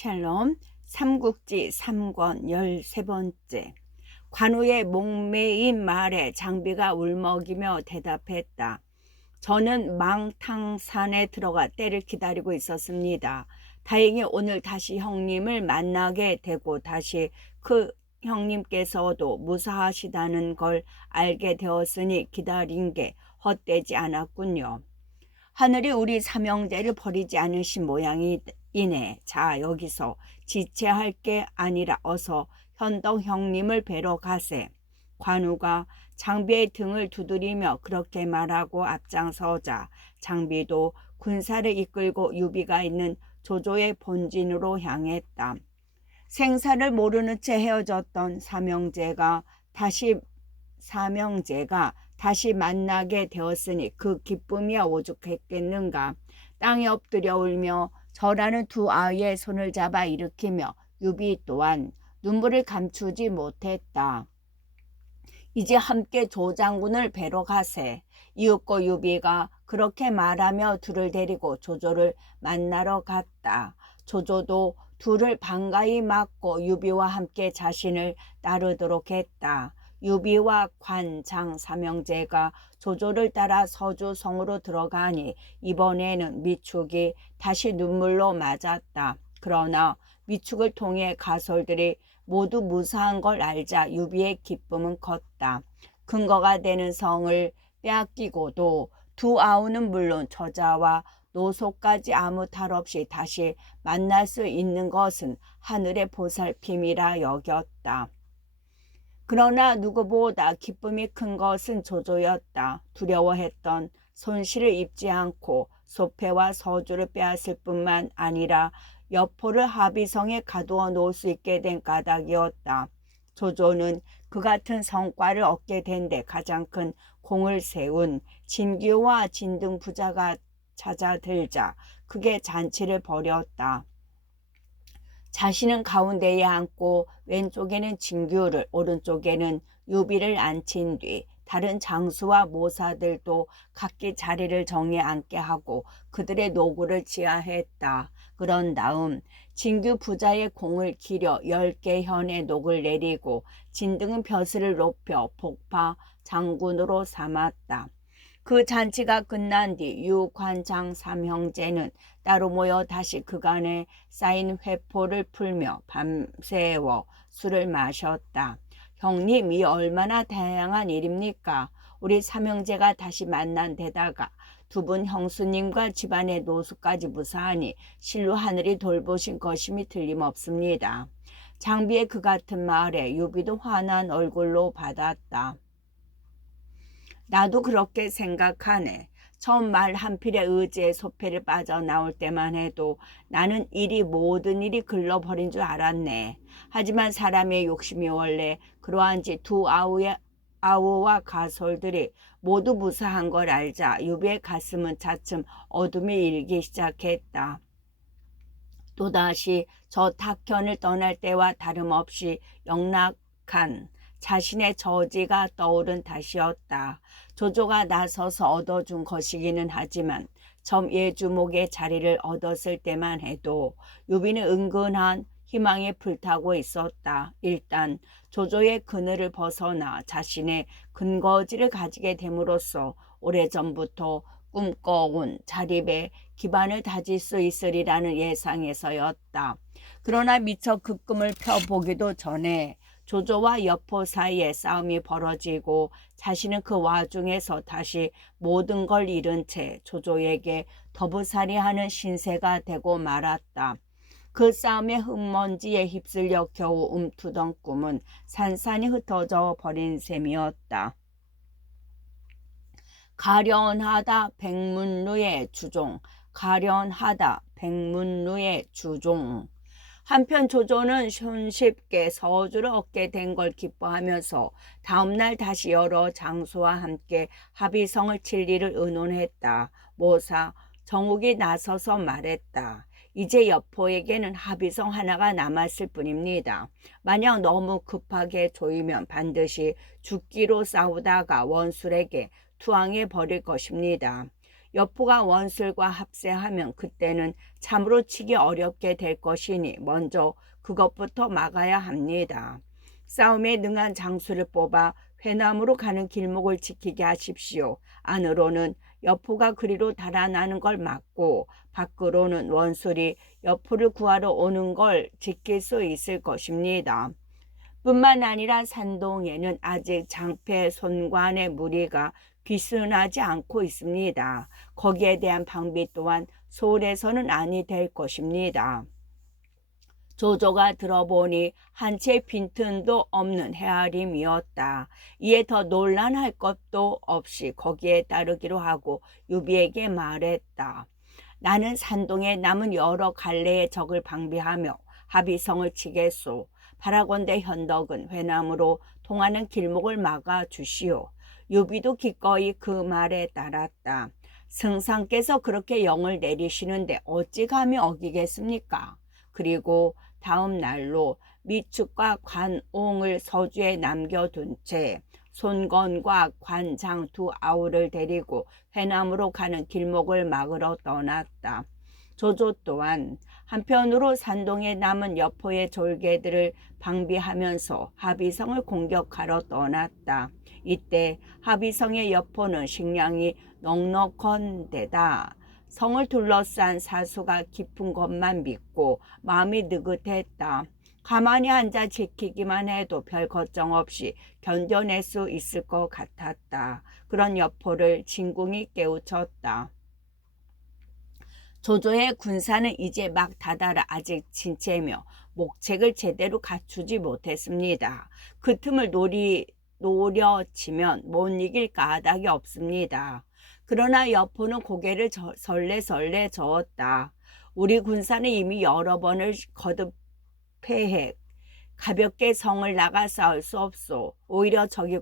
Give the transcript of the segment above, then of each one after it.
샬롬 삼국지 3권 13번째. 관우의 목매인 말에 장비가 울먹이며 대답했다. 저는 망탕산에 들어가 때를 기다리고 있었습니다. 다행히 오늘 다시 형님을 만나게 되고 다시 그 형님께서도 무사하시다는 걸 알게 되었으니 기다린 게 헛되지 않았군요. 하늘이 우리 삼형제를 버리지 않으신 모양이네. 자, 여기서 지체할 게 아니라 어서 현덕 형님을 뵈러 가세. 관우가 장비의 등을 두드리며 그렇게 말하고 앞장서자 장비도 군사를 이끌고 유비가 있는 조조의 본진으로 향했다. 생사를 모르는 채 헤어졌던 삼형제가 다시 만나게 되었으니 그 기쁨이야 오죽했겠는가. 땅에 엎드려 울며 절하는 두 아이의 손을 잡아 일으키며 유비 또한 눈물을 감추지 못했다. 이제 함께 조장군을 뵈러 가세. 이윽고 유비가 그렇게 말하며 둘을 데리고 조조를 만나러 갔다. 조조도 둘을 반가이 맞고 유비와 함께 자신을 따르도록 했다. 유비와 관, 장 삼형제가 조조를 따라 서주성으로 들어가니 이번에는 미축이 다시 눈물로 맞았다. 그러나 미축을 통해 가솔들이 모두 무사한 걸 알자 유비의 기쁨은 컸다. 근거가 되는 성을 빼앗기고도 두 아우는 물론 저자와 노소까지 아무 탈 없이 다시 만날 수 있는 것은 하늘의 보살핌이라 여겼다. 그러나 누구보다 기쁨이 큰 것은 조조였다. 두려워했던 손실을 입지 않고 소패와 서주를 빼앗을 뿐만 아니라 여포를 하비성에 가두어 놓을 수 있게 된 까닭이었다. 조조는 그 같은 성과를 얻게 된 데 가장 큰 공을 세운 진규와 진등 부자가 찾아들자 크게 잔치를 벌였다. 자신은 가운데에 앉고 왼쪽에는 진규를 오른쪽에는 유비를 앉힌 뒤 다른 장수와 모사들도 각기 자리를 정해 앉게 하고 그들의 노구를 지하했다. 그런 다음 진규 부자의 공을 기려 10개 현의 녹을 내리고 진등은 벼슬을 높여 복파 장군으로 삼았다. 그 잔치가 끝난 뒤 유관장 삼형제는 따로 모여 다시 그간에 쌓인 회포를 풀며 밤새워 술을 마셨다. 형님, 이 얼마나 다양한 일입니까? 우리 삼형제가 다시 만난 데다가 두 분 형수님과 집안의 노수까지 무사하니 실로 하늘이 돌보신 것임이 틀림없습니다. 장비의 그 같은 말에 유비도 환한 얼굴로 받았다. 나도 그렇게 생각하네. 처음 말 한 필에 의지에 소패를 빠져나올 때만 해도 나는 모든 일이 글러버린 줄 알았네. 하지만 사람의 욕심이 원래 그러한지 두 아우와 가솔들이 모두 무사한 걸 알자 유비의 가슴은 차츰 어둠이 일기 시작했다. 또다시 저 탁현을 떠날 때와 다름없이 영락한 자신의 저지가 떠오른 탓이었다. 조조가 나서서 얻어준 것이기는 하지만 점 예주목의 자리를 얻었을 때만 해도 유비는 은근한 희망에 불타고 있었다. 일단 조조의 그늘을 벗어나 자신의 근거지를 가지게 됨으로써 오래전부터 꿈꿔온 자립의 기반을 다질 수 있으리라는 예상에서였다. 그러나 미처 그 꿈을 펴보기도 전에 조조와 여포 사이에 싸움이 벌어지고 자신은 그 와중에서 다시 모든 걸 잃은 채 조조에게 더부살이하는 신세가 되고 말았다. 그 싸움의 흙먼지에 휩쓸려 겨우 움트던 꿈은 산산이 흩어져 버린 셈이었다. 가련하다 백문루의 주종, 가련하다 백문루의 주종. 한편 조조는 손쉽게 서주를 얻게 된 걸 기뻐하면서 다음날 다시 여러 장수와 함께 하비성을 칠 일을 의논했다. 모사 정욱이 나서서 말했다. 이제 여포에게는 하비성 하나가 남았을 뿐입니다. 만약 너무 급하게 조이면 반드시 죽기로 싸우다가 원술에게 투항해 버릴 것입니다. 여포가 원술과 합세하면 그때는 참으로 치기 어렵게 될 것이니 먼저 그것부터 막아야 합니다. 싸움에 능한 장수를 뽑아 회남으로 가는 길목을 지키게 하십시오. 안으로는 여포가 그리로 달아나는 걸 막고 밖으로는 원술이 여포를 구하러 오는 걸 지킬 수 있을 것입니다. 뿐만 아니라 산동에는 아직 장패 손관의 무리가 귀순하지 않고 있습니다. 거기에 대한 방비 또한 소홀해서는 아니 될 것입니다. 조조가 들어보니 한 채 빈틈도 없는 헤아림이었다. 이에 더 논란할 것도 없이 거기에 따르기로 하고 유비에게 말했다. 나는 산동에 남은 여러 갈래의 적을 방비하며 합의성을 치겠소. 바라건대 현덕은 회남으로 통하는 길목을 막아 주시오. 유비도 기꺼이 그 말에 따랐다. 승상께서 그렇게 영을 내리시는데 어찌 감히 어기겠습니까? 그리고 다음 날로 미축과 관옹을 서주에 남겨둔 채 손건과 관장 두 아우를 데리고 회남으로 가는 길목을 막으러 떠났다. 조조 또한 한편으로 산동에 남은 여포의 졸개들을 방비하면서 합의성을 공격하러 떠났다. 이때 합의성의 여포는 식량이 넉넉한데다 성을 둘러싼 사수가 깊은 것만 믿고 마음이 느긋했다. 가만히 앉아 지키기만 해도 별 걱정 없이 견뎌낼 수 있을 것 같았다. 그런 여포를 진궁이 깨우쳤다. 조조의 군사는 이제 막 다다라 아직 진채며 목책을 제대로 갖추지 못했습니다. 그 틈을 노려치면 못 이길 까닭이 없습니다. 그러나 여포는 고개를 설레설레 저었다. 우리 군사는 이미 여러 번을 거듭 패해 가볍게 성을 나가 싸울 수 없소. 오히려 적이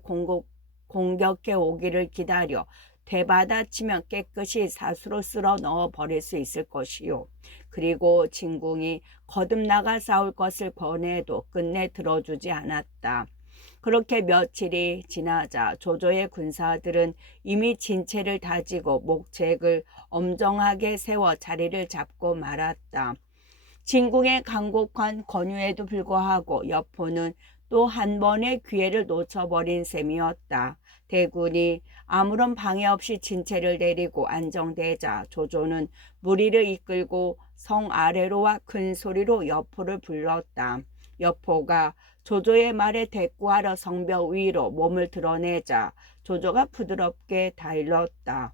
공격해 오기를 기다려 되받아치면 깨끗이 사수로 쓸어 넣어 버릴 수 있을 것이요. 그리고 진궁이 거듭 나가 싸울 것을 권해도 끝내 들어주지 않았다. 그렇게 며칠이 지나자 조조의 군사들은 이미 진채를 다지고 목책을 엄정하게 세워 자리를 잡고 말았다. 진궁의 간곡한 권유에도 불구하고 여포는 또 한 번의 기회를 놓쳐버린 셈이었다. 대군이 아무런 방해 없이 진채를 내리고 안정되자 조조는 무리를 이끌고 성 아래로와 큰 소리로 여포를 불렀다. 여포가 조조의 말에 대꾸하러 성벽 위로 몸을 드러내자 조조가 부드럽게 다일렀다.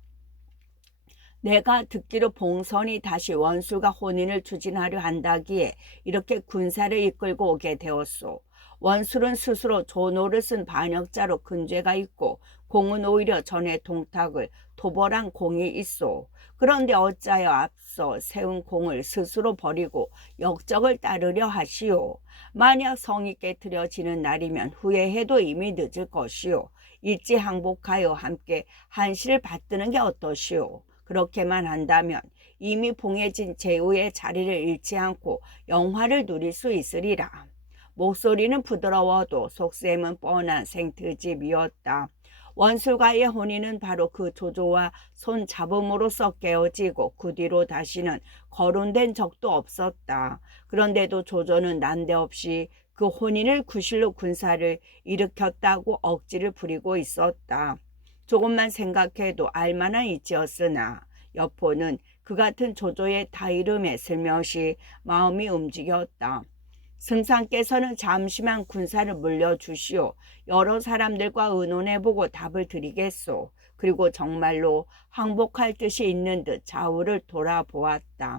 내가 듣기로 봉선이 다시 원술과 혼인을 추진하려 한다기에 이렇게 군사를 이끌고 오게 되었소. 원술은 스스로 조노를 쓴 반역자로 큰 죄가 있고 공은 오히려 전의 동탁을 토벌한 공이 있소. 그런데 어찌하여 앞서 세운 공을 스스로 버리고 역적을 따르려 하시오. 만약 성이 깨트려지는 날이면 후회해도 이미 늦을 것이오. 일찍 항복하여 함께 한시를 받드는 게 어떠시오. 그렇게만 한다면 이미 봉해진 제후의 자리를 잃지 않고 영화를 누릴 수 있으리라. 목소리는 부드러워도 속셈은 뻔한 생트집이었다. 원술과의 혼인은 바로 그 조조와 손잡음으로써 깨어지고 그 뒤로 다시는 거론된 적도 없었다. 그런데도 조조는 난데없이 그 혼인을 구실로 군사를 일으켰다고 억지를 부리고 있었다. 조금만 생각해도 알만한 이치였으나 여포는 그 같은 조조의 다이름에 슬며시 마음이 움직였다. 승상께서는 잠시만 군사를 물려주시오. 여러 사람들과 의논해보고 답을 드리겠소. 그리고 정말로 항복할 뜻이 있는 듯 좌우를 돌아보았다.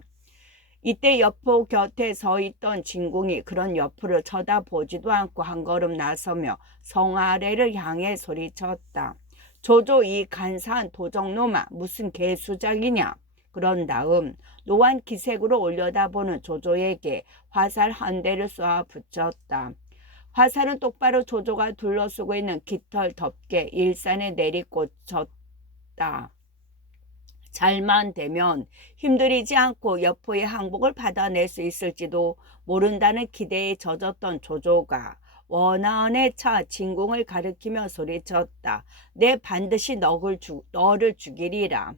이때 여포 곁에 서 있던 진궁이 그런 여포를 쳐다보지도 않고 한 걸음 나서며 성 아래를 향해 소리쳤다. 조조 이 간사한 도적놈아, 무슨 개수작이냐. 그런 다음 노한 기색으로 올려다보는 조조에게 화살 한 대를 쏘아 붙였다. 화살은 똑바로 조조가 둘러쓰고 있는 깃털 덮개 일산에 내리꽂혔다. 잘만 되면 힘들이지 않고 여포의 항복을 받아낼 수 있을지도 모른다는 기대에 젖었던 조조가 원한에 차 진궁을 가리키며 소리쳤다. 내 반드시 너를 죽이리라.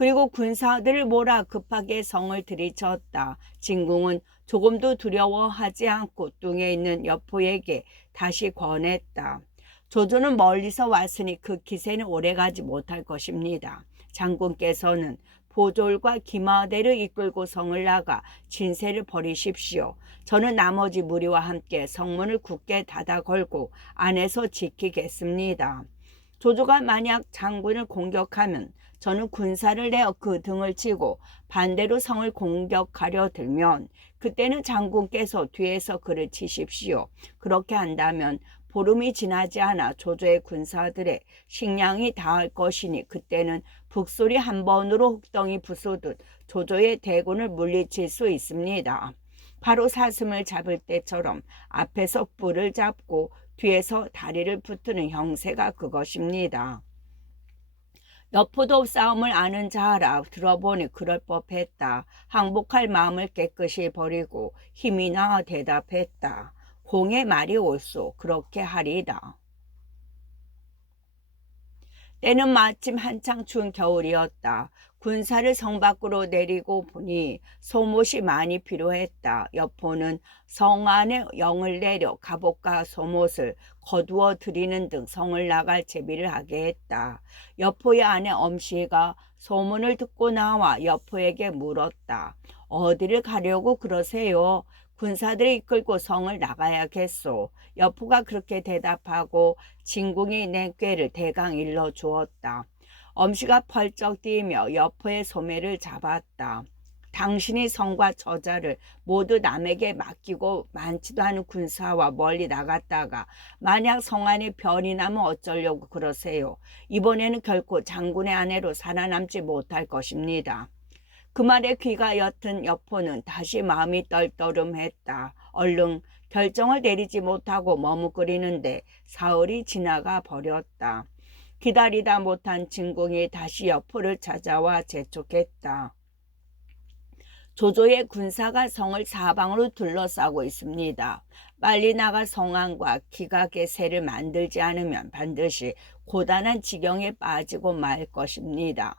그리고 군사들을 몰아 급하게 성을 들이쳤다. 진궁은 조금도 두려워하지 않고 뚱에 있는 여포에게 다시 권했다. 조조는 멀리서 왔으니 그 기세는 오래가지 못할 것입니다. 장군께서는 보졸과 기마대를 이끌고 성을 나가 진세를 벌이십시오. 저는 나머지 무리와 함께 성문을 굳게 닫아 걸고 안에서 지키겠습니다. 조조가 만약 장군을 공격하면 저는 군사를 내어 그 등을 치고 반대로 성을 공격하려 들면 그때는 장군께서 뒤에서 그를 치십시오. 그렇게 한다면 보름이 지나지 않아 조조의 군사들의 식량이 다할 것이니 그때는 북소리 한 번으로 흙덩이 부수듯 조조의 대군을 물리칠 수 있습니다. 바로 사슴을 잡을 때처럼 앞에서 뿔을 잡고 뒤에서 다리를 붙드는 형세가 그것입니다. 여포도 싸움을 아는 자라 들어보니 그럴 법했다. 항복할 마음을 깨끗이 버리고 힘이 나 대답했다. 공의 말이 옳소. 그렇게 하리다. 때는 마침 한창 추운 겨울이었다. 군사를 성 밖으로 내리고 보니 소못이 많이 필요했다. 여포는 성 안에 영을 내려 갑옷과 소못을 거두어 드리는 등 성을 나갈 제비를 하게 했다. 여포의 아내 엄씨가 소문을 듣고 나와 여포에게 물었다. 어디를 가려고 그러세요? 군사들을 이끌고 성을 나가야겠소. 여포가 그렇게 대답하고 진궁이 낸 꾀를 대강 일러 주었다. 엄씨가 펄쩍 뛰며 여포의 소매를 잡았다. 당신이 성과 저자를 모두 남에게 맡기고 많지도 않은 군사와 멀리 나갔다가 만약 성 안에 변이 나면 어쩌려고 그러세요. 이번에는 결코 장군의 아내로 살아남지 못할 것입니다. 그 말에 귀가 옅은 여포는 다시 마음이 떨떠름했다. 얼른 결정을 내리지 못하고 머뭇거리는데 사흘이 지나가 버렸다. 기다리다 못한 진궁이 다시 여포를 찾아와 재촉했다. 조조의 군사가 성을 사방으로 둘러싸고 있습니다. 빨리 나가 성 안과 기각의 새를 만들지 않으면 반드시 고단한 지경에 빠지고 말 것입니다.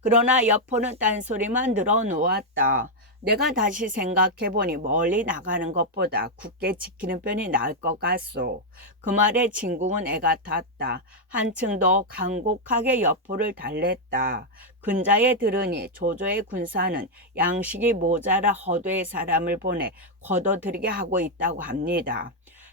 그러나 여포는 딴소리만 늘어놓았다. 내가 다시 생각해보니 멀리 나가는 것보다 굳게 지키는 편이 나을 것 같소. 그 말에 진궁은 애가 탔다. 한층 더 간곡하게 여포를 달랬다. 근자에 들으니 조조의 군사는 양식이 모자라 허도의 사람을 보내 걷어들이게 하고 있다고 합니다.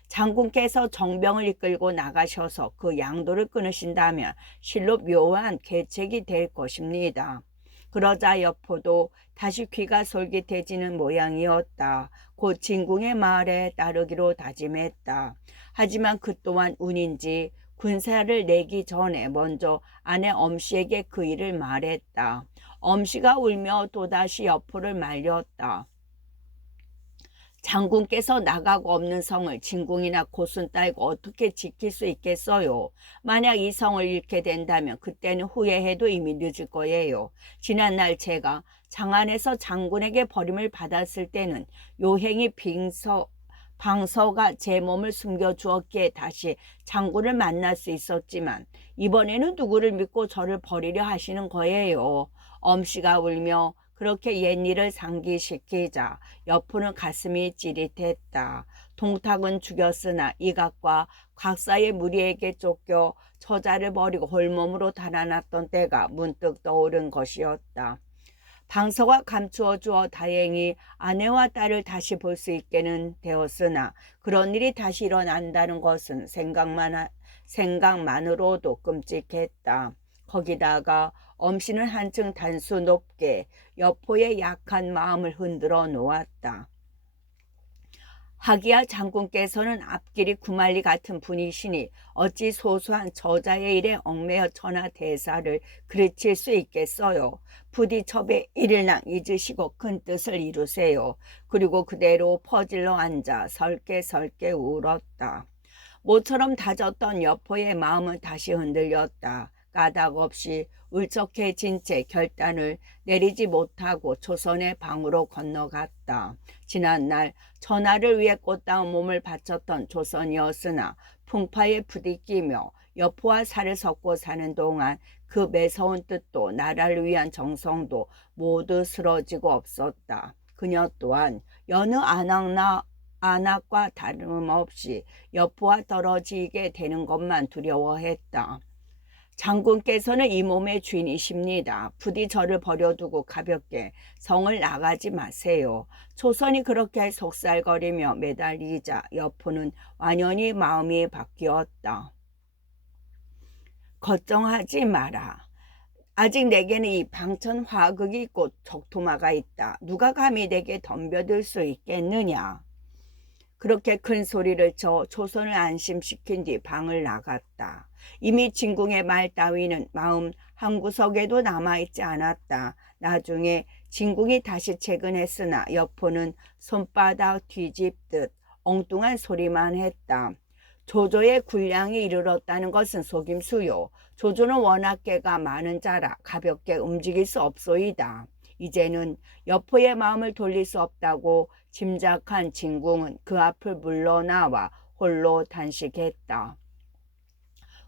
장군께서 정병을 이끌고 나가셔서 그 양도를 끊으신다면 실로 묘한 계책이 될 것입니다. 그러자 여포도 다시 귀가 솔깃해지는 모양이었다. 곧 진궁의 말에 따르기로 다짐했다. 하지만 그 또한 운인지 군사를 내기 전에 먼저 아내 엄씨에게 그 일을 말했다. 엄씨가 울며 또다시 여포를 말렸다. 장군께서 나가고 없는 성을 진궁이나 고순 따위가 어떻게 지킬 수 있겠어요? 만약 이 성을 잃게 된다면 그때는 후회해도 이미 늦을 거예요. 지난날 제가 장안에서 장군에게 버림을 받았을 때는 요행이 방서가 제 몸을 숨겨주었기에 다시 장군을 만날 수 있었지만 이번에는 누구를 믿고 저를 버리려 하시는 거예요. 엄씨가 울며 그렇게 옛일을 상기시키자 여포는 가슴이 찌릿했다. 동탁은 죽였으나 이각과 곽사의 무리에게 쫓겨 처자를 버리고 홀몸으로 달아났던 때가 문득 떠오른 것이었다. 방서가 감추어 주어 다행히 아내와 딸을 다시 볼 수 있게는 되었으나 그런 일이 다시 일어난다는 것은 생각만으로도 끔찍했다. 거기다가 엄씨는 한층 단수 높게 여포의 약한 마음을 흔들어 놓았다. 하기야 장군께서는 앞길이 구말리 같은 분이시니 어찌 소소한 저자의 일에 얽매여 천하 대사를 그르칠 수 있겠어요. 부디 첩의 일일랑 잊으시고 큰 뜻을 이루세요. 그리고 그대로 퍼질러 앉아 설게 울었다. 모처럼 다졌던 여포의 마음은 다시 흔들렸다. 까닭없이 울적해진 채 결단을 내리지 못하고 조선의 방으로 건너갔다. 지난날 전하를 위해 꽃다운 몸을 바쳤던 조선이었으나 풍파에 부딪히며 여포와 살을 섞고 사는 동안 그 매서운 뜻도 나라를 위한 정성도 모두 쓰러지고 없었다. 그녀 또한 여느 안악과 다름없이 여포와 떨어지게 되는 것만 두려워했다. 장군께서는 이 몸의 주인이십니다. 부디 저를 버려두고 가볍게 성을 나가지 마세요. 초선이 그렇게 속살거리며 매달리자 여포는 완연히 마음이 바뀌었다. 걱정하지 마라. 아직 내게는 이 방천 화극이 있고 적토마가 있다. 누가 감히 내게 덤벼들 수 있겠느냐. 그렇게 큰 소리를 쳐 초선을 안심시킨 뒤 방을 나갔다. 이미 진궁의 말 따위는 마음 한구석에도 남아있지 않았다. 나중에 진궁이 다시 퇴근했으나 여포는 손바닥 뒤집듯 엉뚱한 소리만 했다. 조조의 군량이 이르렀다는 것은 속임수요. 조조는 워낙 깨가 많은 자라 가볍게 움직일 수 없소이다. 이제는 여포의 마음을 돌릴 수 없다고 짐작한 진궁은 그 앞을 물러나와 홀로 단식했다.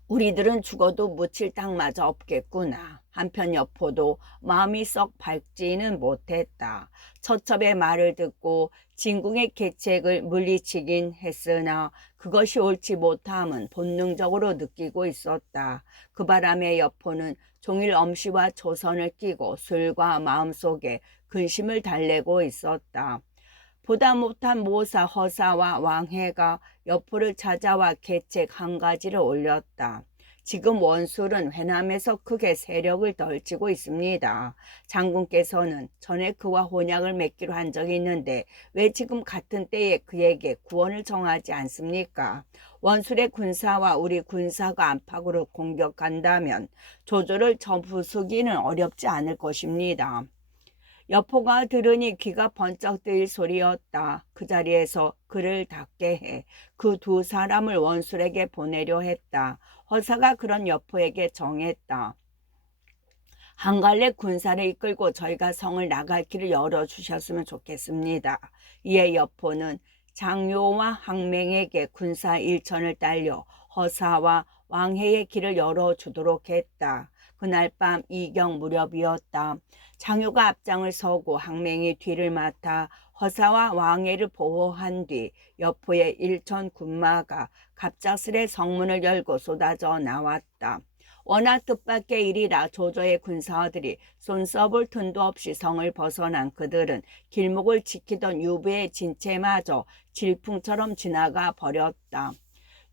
우리들은 죽어도 묻힐 땅마저 없겠구나. 한편 여포도 마음이 썩 밝지는 못했다. 처첩의 말을 듣고 진궁의 계책을 물리치긴 했으나 그것이 옳지 못함은 본능적으로 느끼고 있었다. 그 바람에 여포는 종일 엄시와 조선을 끼고 술과 마음속에 근심을 달래고 있었다. 보다 못한 모사 허사와 왕해가 여포를 찾아와 계책 한 가지를 올렸다. 지금 원술은 회남에서 크게 세력을 덜치고 있습니다. 장군께서는 전에 그와 혼약을 맺기로 한 적이 있는데 왜 지금 같은 때에 그에게 구원을 정하지 않습니까? 원술의 군사와 우리 군사가 안팎으로 공격한다면 조조를 저부수기는 어렵지 않을 것입니다. 여포가 들으니 귀가 번쩍 뜨일 소리였다. 그 자리에서 그를 닫게 해 그 두 사람을 원술에게 보내려 했다. 허사가 그런 여포에게 정했다. 한 갈래 군사를 이끌고 저희가 성을 나갈 길을 열어주셨으면 좋겠습니다. 이에 여포는 장요와 항맹에게 군사 일천을 딸려 허사와 왕해의 길을 열어주도록 했다. 그날 밤 이경 무렵이었다. 장요가 앞장을 서고 항맹이 뒤를 맡아 허사와 왕해를 보호한 뒤 여포의 일천 군마가 갑작스레 성문을 열고 쏟아져 나왔다. 워낙 뜻밖의 일이라 조조의 군사들이 손써볼 틈도 없이 성을 벗어난 그들은 길목을 지키던 유비의 진체마저 질풍처럼 지나가 버렸다.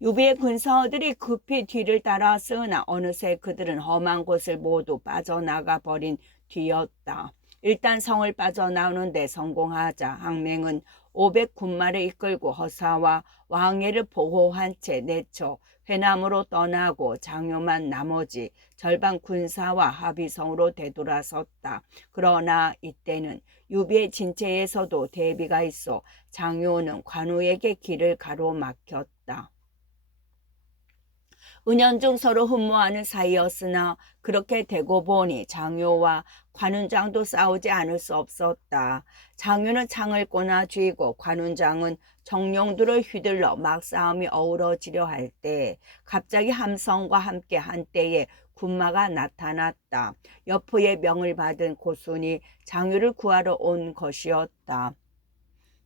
유비의 군사들이 급히 뒤를 따라왔으나 어느새 그들은 험한 곳을 모두 빠져나가 버린 뒤였다. 일단 성을 빠져나오는데 성공하자 항맹은 500군마를 이끌고 허사와 왕해를 보호한 채 내쳐 회남으로 떠나고 장요만 나머지 절반 군사와 합의성으로 되돌아섰다. 그러나 이때는 유비의 진체에서도 대비가 있어 장요는 관우에게 길을 가로막혔다. 은연중 서로 흠모하는 사이였으나 그렇게 되고 보니 장요와 관운장도 싸우지 않을 수 없었다. 장요는 창을 꼬나 쥐고 관운장은 정령들을 휘둘러 막 싸움이 어우러지려 할 때 갑자기 함성과 함께 한때에 군마가 나타났다. 여포의 명을 받은 고순이 장요를 구하러 온 것이었다.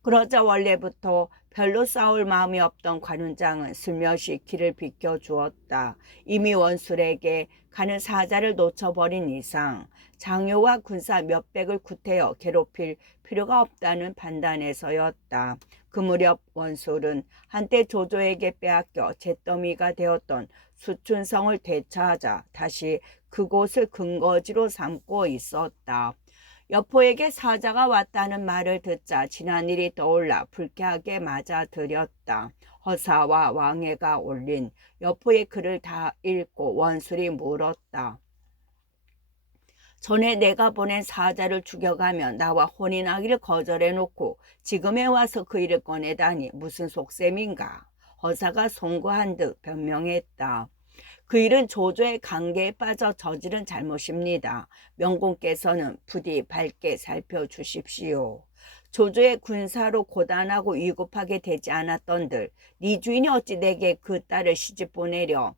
그러자 원래부터 별로 싸울 마음이 없던 관운장은 슬며시 길을 비켜주었다. 이미 원술에게 가는 사자를 놓쳐버린 이상 장요와 군사 몇백을 구태여 괴롭힐 필요가 없다는 판단에서였다. 그 무렵 원술은 한때 조조에게 빼앗겨 잿더미가 되었던 수춘성을 되찾아 다시 그곳을 근거지로 삼고 있었다. 여포에게 사자가 왔다는 말을 듣자 지난 일이 떠올라 불쾌하게 맞아들였다. 허사와 왕해가 올린 여포의 글을 다 읽고 원술이 물었다. 전에 내가 보낸 사자를 죽여가며 나와 혼인하기를 거절해놓고 지금에 와서 그 일을 꺼내다니 무슨 속셈인가. 허사가 송구한 듯 변명했다. 그 일은 조조의 관계에 빠져 저지른 잘못입니다. 명공께서는 부디 밝게 살펴주십시오. 조조의 군사로 고단하고 위급하게 되지 않았던들 네 주인이 어찌 내게 그 딸을 시집 보내려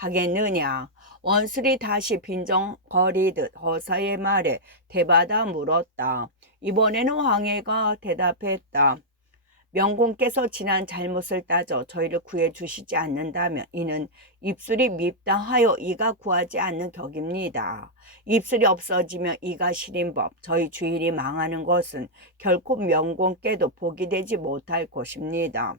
하겠느냐. 원술이 다시 빈정거리듯 허사의 말에 대받아 물었다. 이번에는 왕해가 대답했다. 명공께서 지난 잘못을 따져 저희를 구해주시지 않는다면 이는 입술이 밉다 하여 이가 구하지 않는 격입니다. 입술이 없어지면 이가 시린 법, 저희 주인이 망하는 것은 결코 명공께도 복이 되지 못할 것입니다.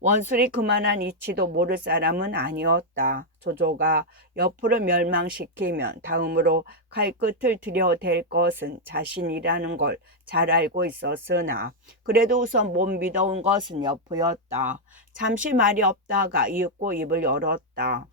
원술이 그만한 이치도 모를 사람은 아니었다. 조조가 여포를 멸망시키면 다음으로 칼끝을 들여댈 것은 자신이라는 걸 잘 알고 있었으나 그래도 우선 못 믿어온 것은 여포였다. 잠시 말이 없다가 이윽고 입을 열었다.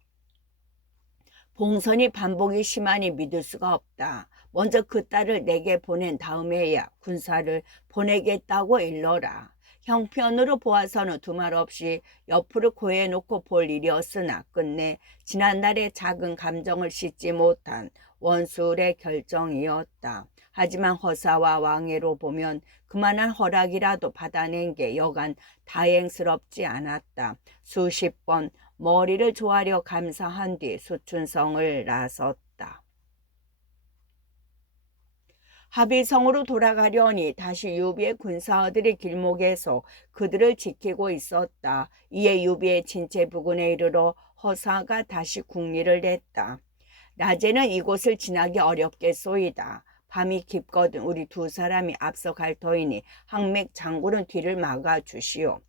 봉선이 반복이 심하니 믿을 수가 없다. 먼저 그 딸을 내게 보낸 다음에야 군사를 보내겠다고 일러라. 형편으로 보아서는 두말 없이 여포를 고해 놓고 볼 일이었으나 끝내 지난날의 작은 감정을 씻지 못한 원술의 결정이었다. 하지만 허사와 왕해로 보면 그만한 허락이라도 받아낸 게 여간 다행스럽지 않았다. 수십 번 머리를 조아려 감사한 뒤 수춘성을 나섰다. 합의성으로 돌아가려니 다시 유비의 군사들이 길목에서 그들을 지키고 있었다. 이에 유비의 진체 부근에 이르러 허사가 다시 궁리를 냈다. 낮에는 이곳을 지나기 어렵겠소이다. 밤이 깊거든 우리 두 사람이 앞서 갈 터이니 항맥 장군은 뒤를 막아주시오.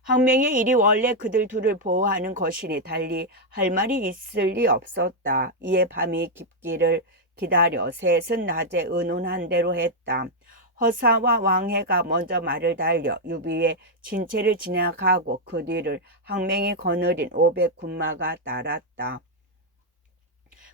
항맹의 일이 원래 그들 둘을 보호하는 것이니 달리 할 말이 있을 리 없었다. 이에 밤이 깊기를 기다려 셋은 낮에 의논한 대로 했다. 허사와 왕해가 먼저 말을 달려 유비의 진체를 진압하고 그 뒤를 항맹이 거느린 500군마가 따랐다.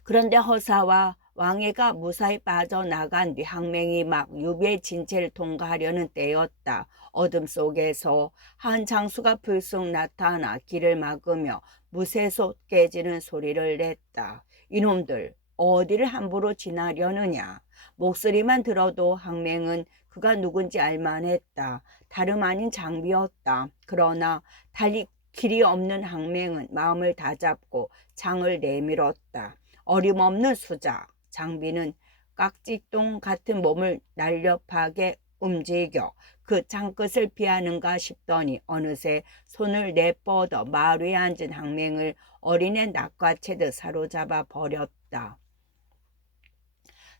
그런데 허사와 왕해가 무사히 빠져나간 뒤 항맹이 막 유비의 진체를 통과하려는 때였다. 어둠 속에서 한 장수가 불쑥 나타나 길을 막으며 무쇠솥 깨지는 소리를 냈다. 이놈들 어디를 함부로 지나려느냐. 목소리만 들어도 항맹은 그가 누군지 알만했다. 다름 아닌 장비였다. 그러나 달리 길이 없는 항맹은 마음을 다잡고 창을 내밀었다. 어림없는 수작. 장비는 깍지똥 같은 몸을 날렵하게 움직여 그 창끝을 피하는가 싶더니 어느새 손을 내뻗어 말 위에 앉은 항맹을 어린애 낚아채듯 사로잡아 버렸다.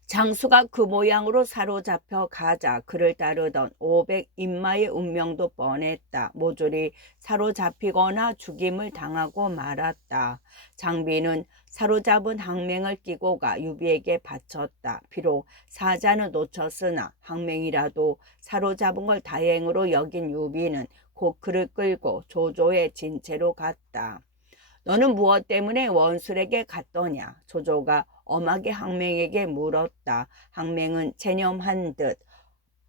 장수가 그 모양으로 사로잡혀 가자 그를 따르던 500인마의 운명도 뻔했다. 모조리 사로잡히거나 죽임을 당하고 말았다. 장비는 사로잡은 항맹을 끼고 가 유비에게 바쳤다. 비록 사자는 놓쳤으나 항맹이라도 사로잡은 걸 다행으로 여긴 유비는 곧 그를 끌고 조조의 진체로 갔다. 너는 무엇 때문에 원술에게 갔더냐? 조조가 엄하게 항맹에게 물었다. 항맹은 체념한 듯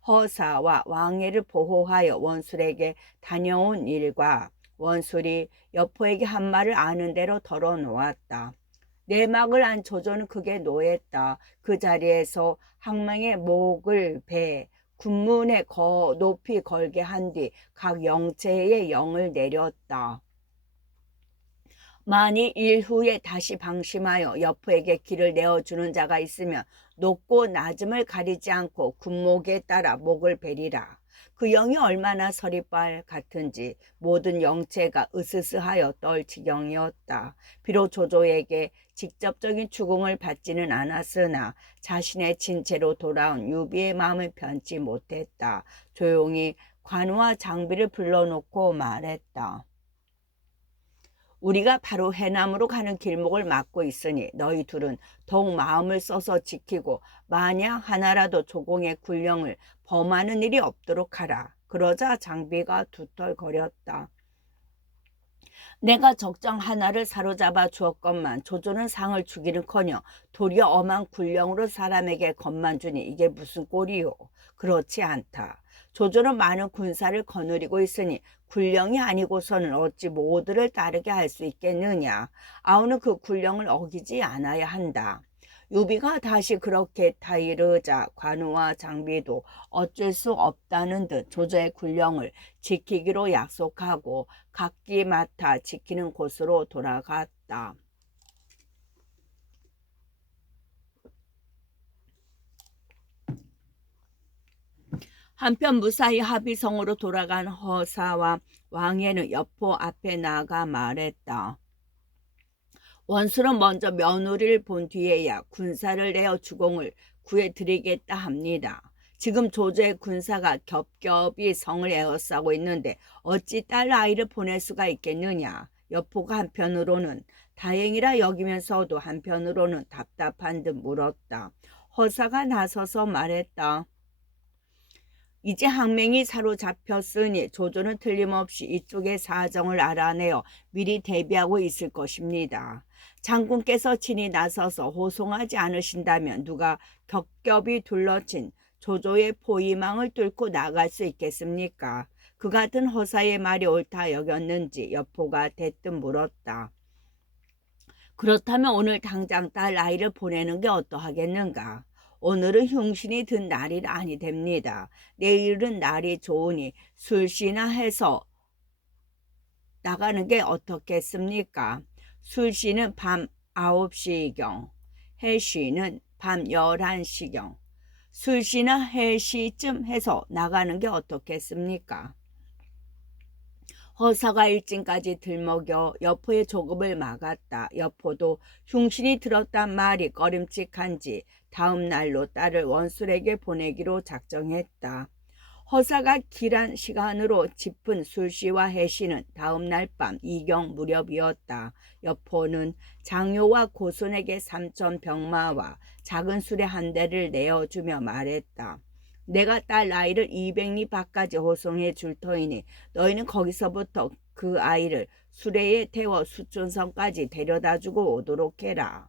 허사와 왕해를 보호하여 원술에게 다녀온 일과 원술이 여포에게 한 말을 아는 대로 덜어놓았다. 내막을 안 조조는 크게 노했다. 그 자리에서 항맹의 목을 베 군문에 높이 걸게 한 뒤 각 영체의 영을 내렸다. 만일 일 후에 다시 방심하여 여포에게 길을 내어주는 자가 있으면 높고 낮음을 가리지 않고 군목에 따라 목을 베리라. 그 영이 얼마나 서리빨 같은지 모든 영체가 으스스하여 떨 지경이었다. 비록 조조에게 직접적인 추궁을 받지는 않았으나 자신의 진체로 돌아온 유비의 마음을 변치 못했다. 조용히 관우와 장비를 불러놓고 말했다. 우리가 바로 해남으로 가는 길목을 막고 있으니 너희 둘은 더욱 마음을 써서 지키고 만약 하나라도 조공의 굴령을 범하는 일이 없도록 하라. 그러자 장비가 두털거렸다. 내가 적정 하나를 사로잡아 주었건만 조조는 상을 주기는커녕 도리어 엄한 굴령으로 사람에게 겁만 주니 이게 무슨 꼴이요. 그렇지 않다. 조조는 많은 군사를 거느리고 있으니 굴령이 아니고서는 어찌 모두를 따르게 할 수 있겠느냐. 아우는 그 굴령을 어기지 않아야 한다. 유비가 다시 그렇게 타이르자 관우와 장비도 어쩔 수 없다는 듯 조조의 굴령을 지키기로 약속하고 각기 맡아 지키는 곳으로 돌아갔다. 한편 무사히 합의성으로 돌아간 허사와 왕해는 여포 앞에 나가 말했다. 원수는 먼저 며느리를 본 뒤에야 군사를 내어 주공을 구해드리겠다 합니다. 지금 조조의 군사가 겹겹이 성을 에워싸고 있는데 어찌 딸 아이를 보낼 수가 있겠느냐. 여포가 한편으로는 다행이라 여기면서도 한편으로는 답답한 듯 물었다. 허사가 나서서 말했다. 이제 항맹이 사로잡혔으니 조조는 틀림없이 이쪽의 사정을 알아내어 미리 대비하고 있을 것입니다. 장군께서 친히 나서서 호송하지 않으신다면 누가 겹겹이 둘러친 조조의 포위망을 뚫고 나갈 수 있겠습니까? 그 같은 허사의 말이 옳다 여겼는지 여포가 대뜸 물었다. 그렇다면 오늘 당장 딸 아이를 보내는 게 어떠하겠는가? 오늘은 흉신이 든 날이 아니 됩니다. 내일은 날이 좋으니 술시나 해서 나가는 게 어떻겠습니까? 술시는 밤 9시경, 해시는 밤 11시경. 술시나 해시쯤 해서 나가는 게 어떻겠습니까? 허사가 일진까지 들먹여 여포의 조급을 막았다. 여포도 흉신이 들었단 말이 꺼림칙한지 다음 날로 딸을 원술에게 보내기로 작정했다. 허사가 길한 시간으로 짚은 술시와 해시는 다음 날 밤 이경 무렵이었다. 여포는 장요와 고손에게 3천 병마와 작은 수레 한 대를 내어주며 말했다. 내가 딸 아이를 200리 밖까지 호송해 줄 터이니 너희는 거기서부터 그 아이를 수레에 태워 수촌성까지 데려다주고 오도록 해라.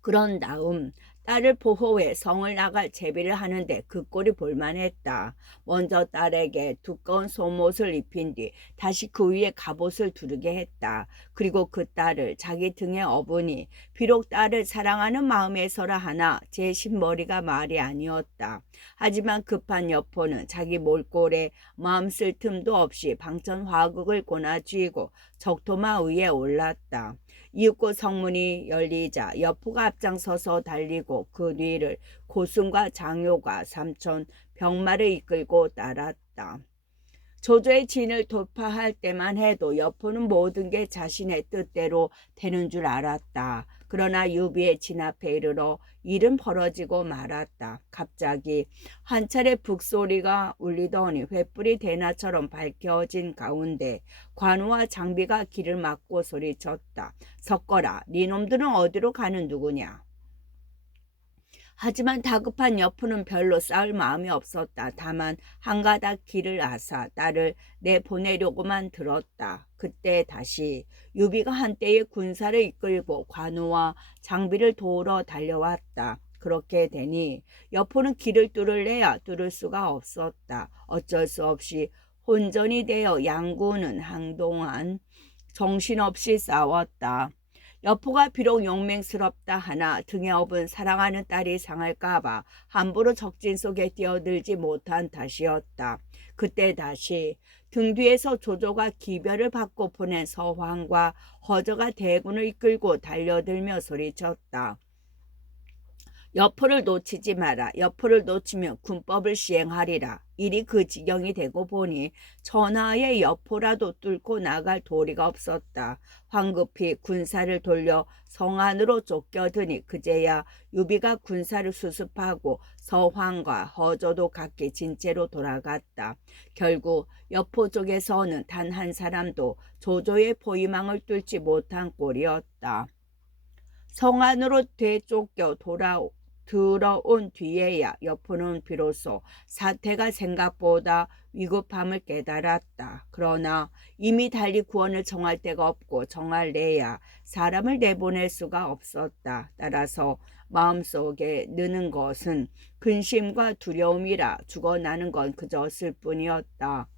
그런 다음 딸을 보호해 성을 나갈 제비를 하는데 그 꼴이 볼만했다. 먼저 딸에게 두꺼운 속옷을 입힌 뒤 다시 그 위에 갑옷을 두르게 했다. 그리고 그 딸을 자기 등에 업으니 비록 딸을 사랑하는 마음에서라 하나 제 신머리가 말이 아니었다. 하지만 급한 여포는 자기 몰골에 마음 쓸 틈도 없이 방천 화극을 고나 쥐고 적토마 위에 올랐다. 이윽고 성문이 열리자 여포가 앞장서서 달리고 그 뒤를 고순과 장요가 삼촌 병마를 이끌고 따랐다. 조조의 진을 돌파할 때만 해도 여포는 모든 게 자신의 뜻대로 되는 줄 알았다. 그러나 유비의 진 앞에 이르러 일은 벌어지고 말았다. 갑자기 한 차례 북소리가 울리더니 횃불이 대낮처럼 밝혀진 가운데 관우와 장비가 길을 막고 소리쳤다. 섞어라. 니놈들은 어디로 가는 누구냐? 하지만 다급한 여포는 별로 싸울 마음이 없었다. 다만 한 가닥 길을 아사 딸을 내보내려고만 들었다. 그때 다시 유비가 한때의 군사를 이끌고 관우와 장비를 도우러 달려왔다. 그렇게 되니 여포는 길을 뚫을래야 뚫을 수가 없었다. 어쩔 수 없이 혼전이 되어 양군은 한동안 정신없이 싸웠다. 여포가 비록 용맹스럽다 하나 등에 업은 사랑하는 딸이 상할까봐 함부로 적진 속에 뛰어들지 못한 탓이었다. 그때 다시 등 뒤에서 조조가 기별을 받고 보낸 서황과 허저가 대군을 이끌고 달려들며 소리쳤다. 여포를 놓치지 마라. 여포를 놓치면 군법을 시행하리라. 일이 그 지경이 되고 보니 천하의 여포라도 뚫고 나갈 도리가 없었다. 황급히 군사를 돌려 성 안으로 쫓겨드니 그제야 유비가 군사를 수습하고 서황과 허저도 각기 진채로 돌아갔다. 결국 여포 쪽에서는 단 한 사람도 조조의 포위망을 뚫지 못한 꼴이었다. 성 안으로 되쫓겨 들어온 뒤에야 여포는 비로소 사태가 생각보다 위급함을 깨달았다. 그러나 이미 달리 구원을 정할 데가 없고 정할래야 사람을 내보낼 수가 없었다. 따라서 마음속에 느는 것은 근심과 두려움이라 죽어나는 건 그저 슬뿐이었다.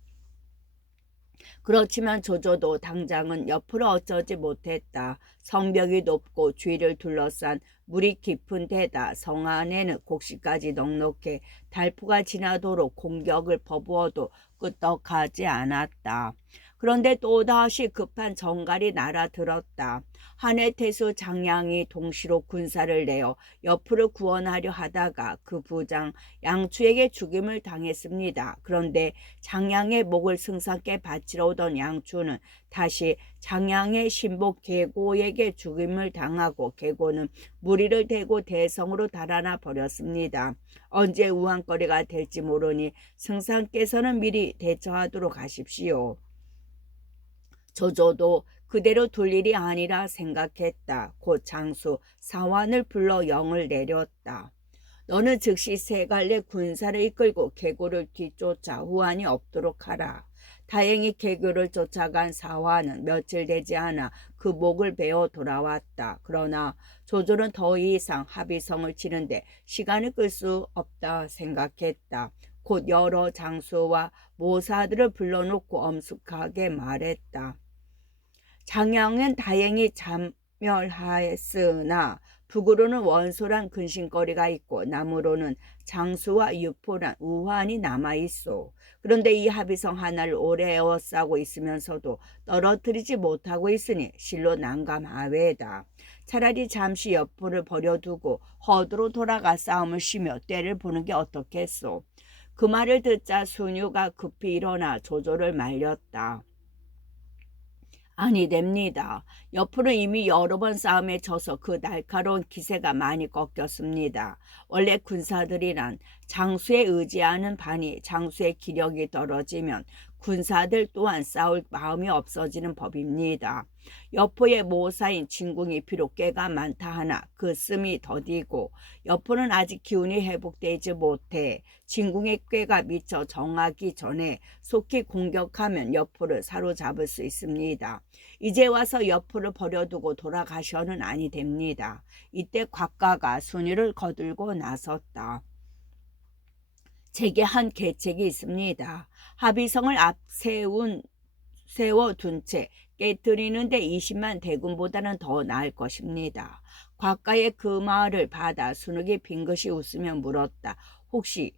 그렇지만 조조도 당장은 옆으로 어쩌지 못했다. 성벽이 높고 주위를 둘러싼 물이 깊은 데다 성 안에는 곡식까지 넉넉해 달포가 지나도록 공격을 퍼부어도 끄떡하지 않았다. 그런데 또다시 급한 정갈이 날아들었다. 한해태수 장량이 동시로 군사를 내어 옆으로 구원하려 하다가 그 부장 양추에게 죽임을 당했습니다. 그런데 장량의 목을 승상께 바치러 오던 양추는 다시 장량의 신복 계고에게 죽임을 당하고 계고는 무리를 대고 대성으로 달아나 버렸습니다. 언제 우한거리가 될지 모르니 승상께서는 미리 대처하도록 하십시오. 조조도 그대로 둘 일이 아니라 생각했다. 곧 장수 사환을 불러 영을 내렸다. 너는 즉시 세 갈래 군사를 이끌고 계고를 뒤쫓아 후환이 없도록 하라. 다행히 계고를 쫓아간 사환은 며칠 되지 않아 그 목을 베어 돌아왔다. 그러나 조조는 더 이상 합의성을 치는데 시간을 끌 수 없다 생각했다. 곧 여러 장수와 모사들을 불러놓고 엄숙하게 말했다. 장량은 다행히 잠멸하였으나 북으로는 원소란 근심거리가 있고 남으로는 장수와 유포란 우환이 남아있소. 그런데 이 합의성 하나를 오래 에워싸고 있으면서도 떨어뜨리지 못하고 있으니 실로 난감하외다. 차라리 잠시 여포를 버려두고 허도로 돌아가 싸움을 쉬며 때를 보는 게 어떻겠소. 그 말을 듣자 순유가 급히 일어나 조조를 말렸다. 아니 됩니다. 옆으로 이미 여러 번 싸움에 져서 그 날카로운 기세가 많이 꺾였습니다. 원래 군사들이란 장수에 의지하는 반이 장수의 기력이 떨어지면 군사들 또한 싸울 마음이 없어지는 법입니다. 여포의 모사인 진궁이 비록 꾀가 많다 하나 그 씀이 더디고 여포는 아직 기운이 회복되지 못해 진궁의 꾀가 미쳐 정하기 전에 속히 공격하면 여포를 사로잡을 수 있습니다. 이제 와서 여포를 버려두고 돌아가셔는 아니 됩니다. 이때 곽가가 순위를 거들고 나섰다. 제게 한 계책이 있습니다. 합의성을 세워둔 채 깨뜨리는데 20만 대군보다는 더 나을 것입니다. 곽가의 그 말을 받아 순욱이 빙긋이 웃으며 물었다. 혹시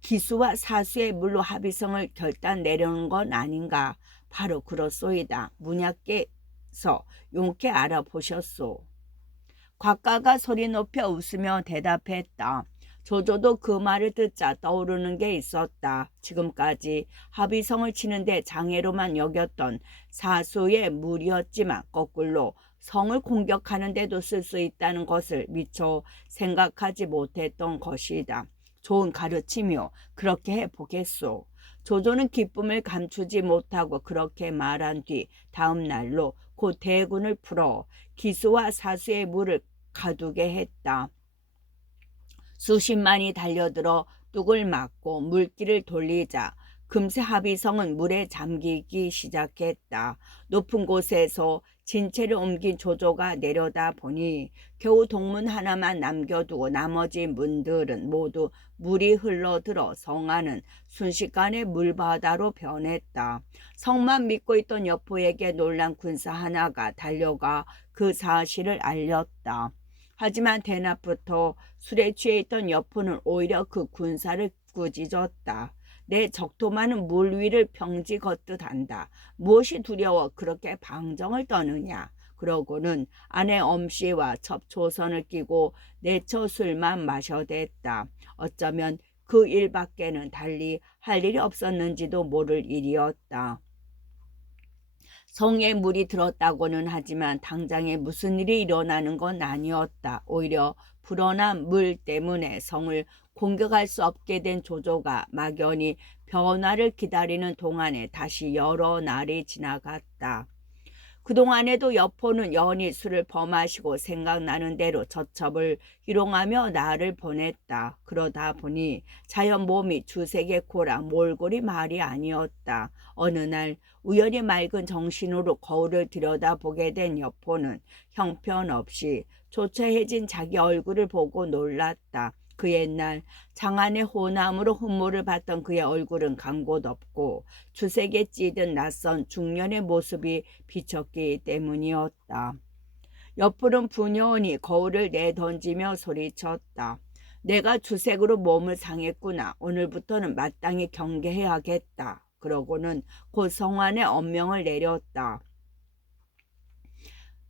기수와 사수의 물로 합의성을 결단 내려는 건 아닌가? 바로 그렇소이다. 문약께서 용케 알아보셨소. 곽가가 소리 높여 웃으며 대답했다. 조조도 그 말을 듣자 떠오르는 게 있었다. 지금까지 합의성을 치는데 장애로만 여겼던 사수의 물이었지만 거꾸로 성을 공격하는 데도 쓸 수 있다는 것을 미처 생각하지 못했던 것이다. 좋은 가르침이요. 그렇게 해보겠소. 조조는 기쁨을 감추지 못하고 그렇게 말한 뒤 다음 날로 곧 대군을 풀어 기수와 사수의 물을 가두게 했다. 수십만이 달려들어 뚝을 막고 물길을 돌리자 금세 합의성은 물에 잠기기 시작했다. 높은 곳에서 진체를 옮긴 조조가 내려다 보니 겨우 동문 하나만 남겨두고 나머지 문들은 모두 물이 흘러들어 성 안은 순식간에 물바다로 변했다. 성만 믿고 있던 여포에게 놀란 군사 하나가 달려가 그 사실을 알렸다. 하지만 대낮부터 술에 취해 있던 여포는 오히려 그 군사를 꾸짖었다. 내 적토 많은 물 위를 평지 걷듯 한다. 무엇이 두려워 그렇게 방정을 떠느냐. 그러고는 아내 엄씨와 첩초선을 끼고 내처 술만 마셔댔다. 어쩌면 그 일밖에는 달리 할 일이 없었는지도 모를 일이었다. 성에 물이 들었다고는 하지만 당장에 무슨 일이 일어나는 건 아니었다. 오히려 불어난 물 때문에 성을 공격할 수 없게 된 조조가 막연히 변화를 기다리는 동안에 다시 여러 날이 지나갔다. 그동안에도 여포는 연히 술을 범하시고 생각나는 대로 저첩을 희롱하며 날을 보냈다. 그러다 보니 자연 몸이 주색의 코라 몰골이 말이 아니었다. 어느 날 우연히 맑은 정신으로 거울을 들여다보게 된 여포는 형편없이 초췌해진 자기 얼굴을 보고 놀랐다. 그 옛날 장안의 호남으로 흠모를 받던 그의 얼굴은 간 곳 없고 주색에 찌든 낯선 중년의 모습이 비쳤기 때문이었다. 옆으로는 분연히 거울을 내던지며 소리쳤다. 내가 주색으로 몸을 상했구나. 오늘부터는 마땅히 경계해야겠다. 그러고는 곧 성안에 엄명을 내렸다.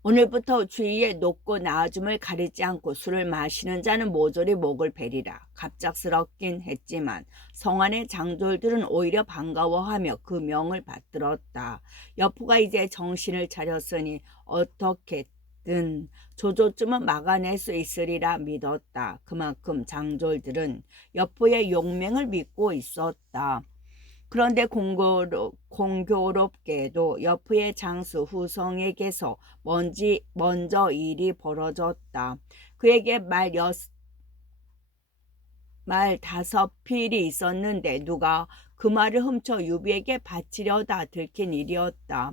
오늘부터 주위에 높고 낮음을 가리지 않고 술을 마시는 자는 모조리 목을 베리라. 갑작스럽긴 했지만 성안의 장졸들은 오히려 반가워하며 그 명을 받들었다. 여포가 이제 정신을 차렸으니 어떻게든 조조쯤은 막아낼 수 있으리라 믿었다. 그만큼 장졸들은 여포의 용맹을 믿고 있었다. 그런데 공교롭게도 여포의 장수 후성에게서 먼저 일이 벌어졌다. 그에게 말 5필이 있었는데 누가 그 말을 훔쳐 유비에게 바치려다 들킨 일이었다.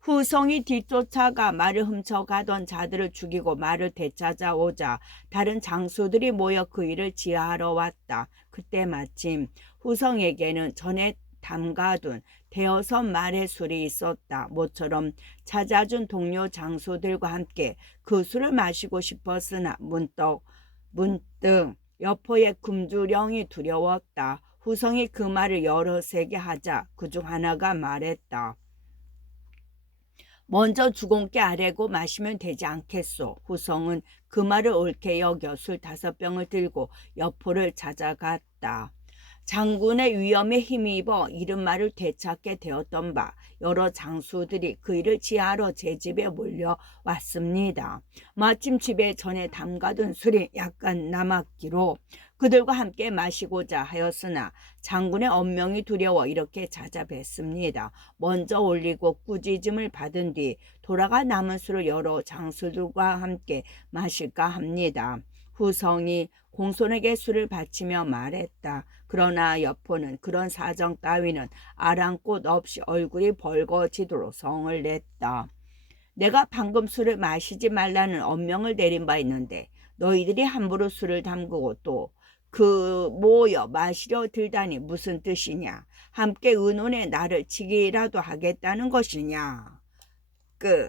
후성이 뒤쫓아가 말을 훔쳐가던 자들을 죽이고 말을 되찾아오자 다른 장수들이 모여 그 일을 지하하러 왔다. 그때 마침 후성에게는 전에 담가둔 대여섯 말의 술이 있었다. 모처럼 찾아준 동료 장수들과 함께 그 술을 마시고 싶었으나 문득 여포의 금주령이 두려웠다. 후성이 그 말을 여러세게 하자 그중 하나가 말했다. 먼저 주공께 아뢰고 마시면 되지 않겠소. 후성은 그 말을 옳게 여겨 술 5병을 들고 여포를 찾아갔다. 장군의 위엄에 힘입어 이른 말을 되찾게 되었던 바 여러 장수들이 그 일을 지하러 제 집에 몰려왔습니다. 마침 집에 전에 담가둔 술이 약간 남았기로 그들과 함께 마시고자 하였으나 장군의 엄명이 두려워 이렇게 찾아뵙습니다. 먼저 올리고 꾸짖음을 받은 뒤 돌아가 남은 술을 여러 장수들과 함께 마실까 합니다. 후성이 공손에게 술을 바치며 말했다. 그러나 여포는 그런 사정 따위는 아랑곳 없이 얼굴이 벌거지도록 성을 냈다. 내가 방금 술을 마시지 말라는 엄명을 내린 바 있는데 너희들이 함부로 술을 담그고 또 모여 마시려 들다니 무슨 뜻이냐? 함께 의논해 나를 치기라도 하겠다는 것이냐? 끝.